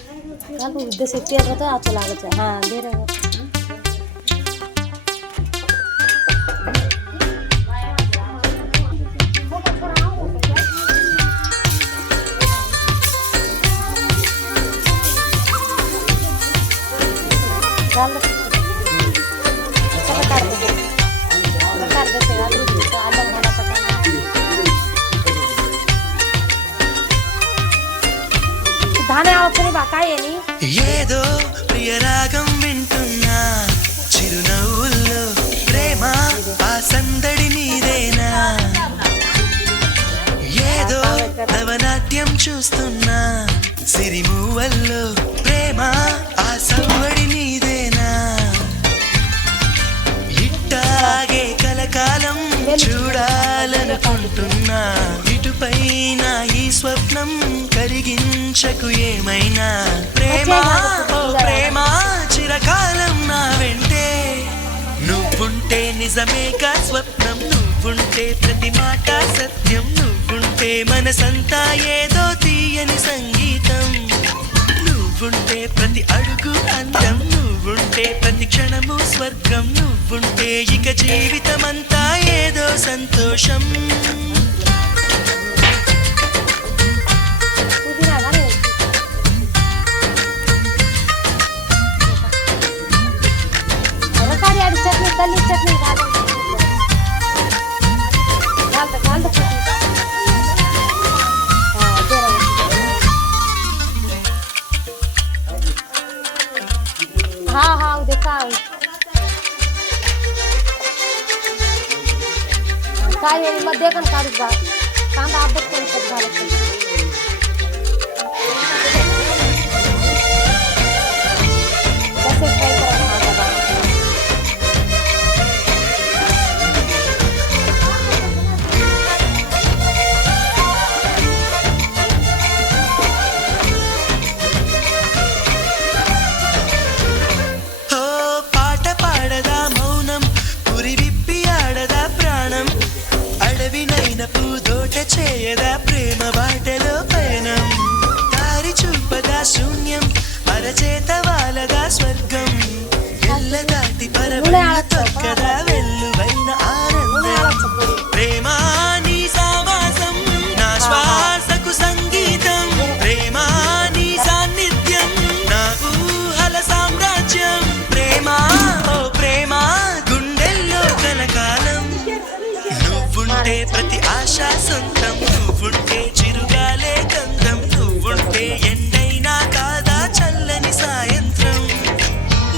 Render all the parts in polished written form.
काल उद्या सेफ्टी आता तो अच्छा लागत है। हाँ दे रहे हो डाल दो सब काट दो आलम होना पड़ता धाने आवचरे बाकाय नी ఏదో ప్రియరాగం వింటున్నా చిరునవ్వుల్లో ప్రేమ ఆ సందడి నీదేనా ఏదో నవనాట్యం చూస్తున్నా సిరిమూవల్లో ప్రేమ ఆ సవ్వడి నీదేనా ఇట్టాగే కలకాలం చూడాలనుకుంటున్నా ఇటుపైన ఈ స్వప్నం కలిగించకు ఏమైనా ప్రేమ ఓ ప్రేమ చిరకాలం నా వెంటే నువ్వుంటే నిజమేగా స్వప్నం నువ్వుంటే ప్రతి మాట సత్యం నువ్వుంటే మనసంతా ఏదో తీయని సంగీతం నువ్వుంటే ప్రతి అడుగు అందం నువ్వుంటే ప్రతి క్షణము స్వర్గం నువ్వుంటే ఇక జీవితమంతా ఏదో సంతోషం चटनी चटनी डाल दो हाँ दे रहा हाँ हाँ देखा काय मध्ये पण काढू बा कांदा अभ्यास करू शकतो तसेच काय करा చేయదా ప్రేమ బాటలో పయనం దారి చూపదా శూన్యం అరచేత వాలదా స్వర్గం ఎల్ల దాటి పరవళ్ళ తొక్కదా వెల్లువైన ఆనందం ప్రేమ నీ సావాసం నా శ్వాసకు సంగీతం ప్రేమ నీ సాన్నిధ్యం నా ఊహల సామ్రాజ్యం ప్రేమ ఓ ప్రేమ గుండెల్లో కలకాలం నువ్వుంటే ప్రతి ఆశ సొంతం నువ్వుంటే చిరుగాలే గంధం నువ్వుంటే ఎండైనా కాదా చల్లని సాయంత్రం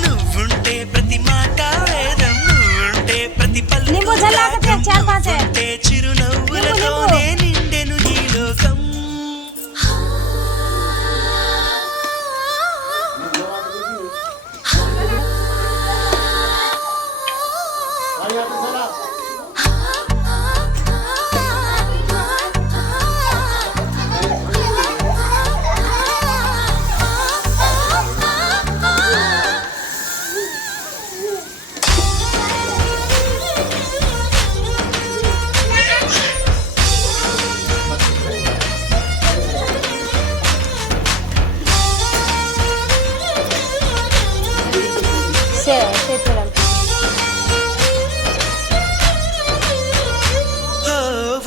నువ్వుంటే ప్రతి మాట వేదం నువ్వుంటే ప్రతి పల్లు నువ్వుంటే చిరునవ్వులతోనే నిండెను ఈ లోకం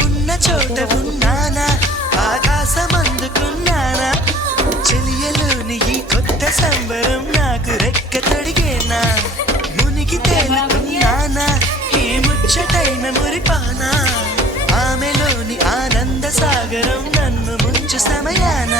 ఉన్న చోట ఉన్నానా ఆకాశం అందుకున్నానా చెలియలోని ఈ కొత్త సంబరం నాకు రెక్క తొడిగేనా మునిగి తేలుకున్నానా ఈ ముచ్చటైన మురిపానా ఆమెలోని ఆనంద సాగరం నన్ను ముంచు సమయాన